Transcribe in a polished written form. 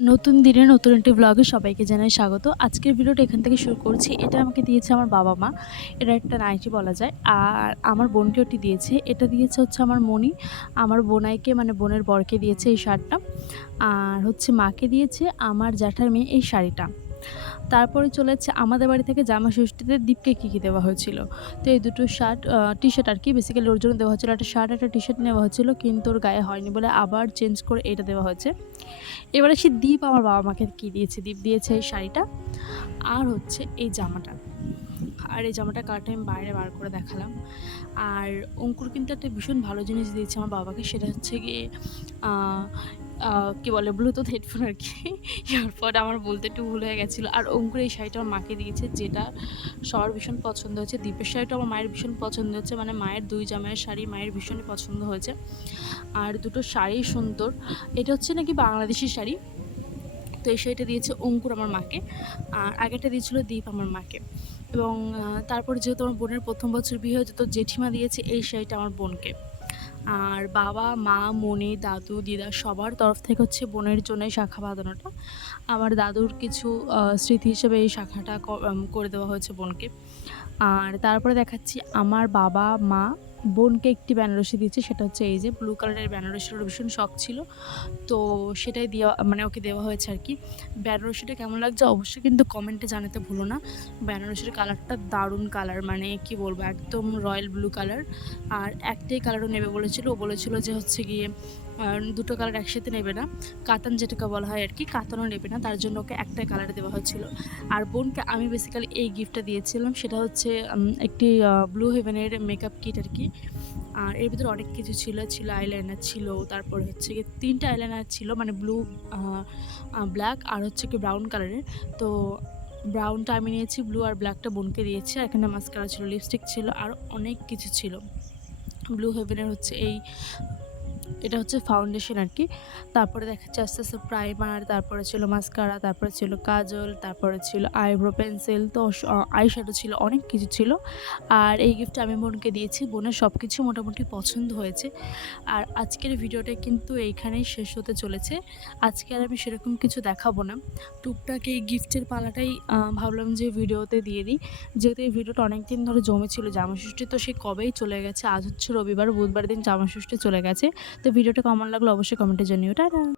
নতুন দিনে নতুন একটি ব্লগে সবাইকে জানাই স্বাগত। আজকের ভিডিওটা এখান থেকে শুরু করছি। এটা আমাকে দিয়েছে আমার বাবা-মা। এটা একটা নাইটি বলা যায়। আর আমার বোনকে ওটি দিয়েছে। এটা দিয়েছে হচ্ছে আমার মনি। আমার বোনাইকে মানে বোনের বরকে দিয়েছে এই শার্টটা। আর হচ্ছে মাকে দিয়েছে আমার জ্যাঠার মেয়ে এই শাড়িটা। তারপরে চলে যাচ্ছে আমাদের বাড়ি থেকে জামা ষষ্ঠীতে দীপকে কী দেওয়া হয়েছিল। তো এই দুটো শার্ট টি-শার্ট আর কি বেসিক্যালি ওর জন্য দেওয়া হয়েছিল। একটা শার্ট একটা টি-শার্ট নেওয়া হয়েছিল, কিন্তু ওর গায়ে হয়নি বলে আবার চেঞ্জ করে এটা দেওয়া হয়েছে। এবারে সে দীপ আমার বাবা-মাকে কী দিয়েছে, দীপ দিয়েছে এই শাড়িটা আর হচ্ছে এই জামাটা। আর এই জামাটার কালারটা আমি বাইরে বার করে দেখালাম। আর অঙ্কুর কিন্তু একটা ভীষণ ভালো জিনিস দিয়েছে আমার বাবাকে, সেটা হচ্ছে গিয়ে কী বলে ব্লুটুথ হেডফোন আর কি। এরপর আমার বলতে একটু ভুল হয়ে গেছিলো। আর অঙ্কুর এই শাড়িটা আমার মাকে দিয়েছে, যেটা সবার ভীষণ পছন্দ হয়েছে। দীপের শাড়িটা আমার মায়ের ভীষণ পছন্দ হচ্ছে, মানে মায়ের দুই জামাইয়ের শাড়ি মায়ের ভীষণই পছন্দ হয়েছে। আর দুটো শাড়ি সুন্দর। এটা হচ্ছে নাকি বাংলাদেশি শাড়ি। তো এই শাড়িটা দিয়েছে অঙ্কুর আমার মাকে, আর আগেরটা দিয়েছিল দীপ আমার মাকে। এবং তারপরে যেহেতু আমার বোনের প্রথম বছর বিয়ে হয়েছে, তো জেঠিমা দিয়েছে এই শাড়িটা আমার বোনকে। আর বাবা মা মনি দাদু দিদা সবার তরফ থেকে হচ্ছে বোনের জন্য এই শাখা বাঁধানোটা। আমার দাদুর কিছু স্মৃতি হিসেবে এই শাখাটা করে দেওয়া হয়েছে বোনকে। আর তারপরে দেখাচ্ছি আমার বাবা মা বোনকে একটি বেনারসি দিয়েছে, সেটা হচ্ছে এই যে ব্লু কালারের বেনারসির ভীষণ শখ ছিল, তো সেটাই দেওয়া মানে ওকে দেওয়া হয়েছে আর কি। বেনারসিটা কেমন লাগছে অবশ্যই কিন্তু কমেন্টে জানাতে ভুলো না। বেনারসির কালারটা দারুণ কালার, মানে কি বলবো একদম রয়্যাল ব্লু কালার। আর একটাই কালারও নেবে বলেছিল, ও বলেছিল যে হচ্ছে গিয়ে দুটো কালার একসাথে নেবে না, কাতান যেটাকে বলা হয় আর কি, কাতানও নেবে না, তার জন্য ওকে একটাই কালার দেওয়া হয়েছিল। আর বোনকে আমি বেসিক্যালি এই গিফটটা দিয়েছিলাম, সেটা হচ্ছে একটি ব্লু হেভেনের মেকআপ কিট আর কি। আর এর ভিতরে অনেক কিছু ছিল আইলাইনার ছিল, তারপরে হচ্ছে গিয়ে 3টা আইলাইনার ছিল, মানে ব্লু ব্ল্যাক আর হচ্ছে কি ব্রাউন কালারের। তো ব্রাউনটা আমি নিয়েছি, ব্লু আর ব্ল্যাকটা বোনকে দিয়েছি। আর এখানে মাস্কারা ছিল, লিপস্টিক ছিল, আর অনেক কিছু ছিল। ব্লু হেভেনের হচ্ছে এটা হচ্ছে ফাউন্ডেশন আর কি। তারপরে দেখাচ্ছে আস্তে আস্তে প্রাইমার, তারপরে ছিল মাস্কারা, তারপরে ছিল কাজল, তারপরে ছিল আইব্রো পেন্সিল, তো আই শ্যাডো ছিল, অনেক কিছু ছিল। আর এই গিফটটা আমি বোনকে দিয়েছি, বোনের সব কিছু মোটামুটি পছন্দ হয়েছে। আর আজকের ভিডিওটা কিন্তু এইখানেই শেষ হতে চলেছে। আজকে আর আমি সেরকম কিছু দেখাবো না, টুকটাক এই গিফটের পালাটাই ভাবলাম যে ভিডিওতে দিয়ে দিই, যেহেতু এই ভিডিওটা অনেক দিন ধরে জমেছিল। জামাষষ্ঠী তো সে কবেই চলে গেছে, আজ হচ্ছে রবিবার, বুধবার দিন জামাষষ্ঠী চলে গেছে। তো ভিডিওটা কেমন লাগলো অবশ্যই কমেন্টে জানিও। টাটা।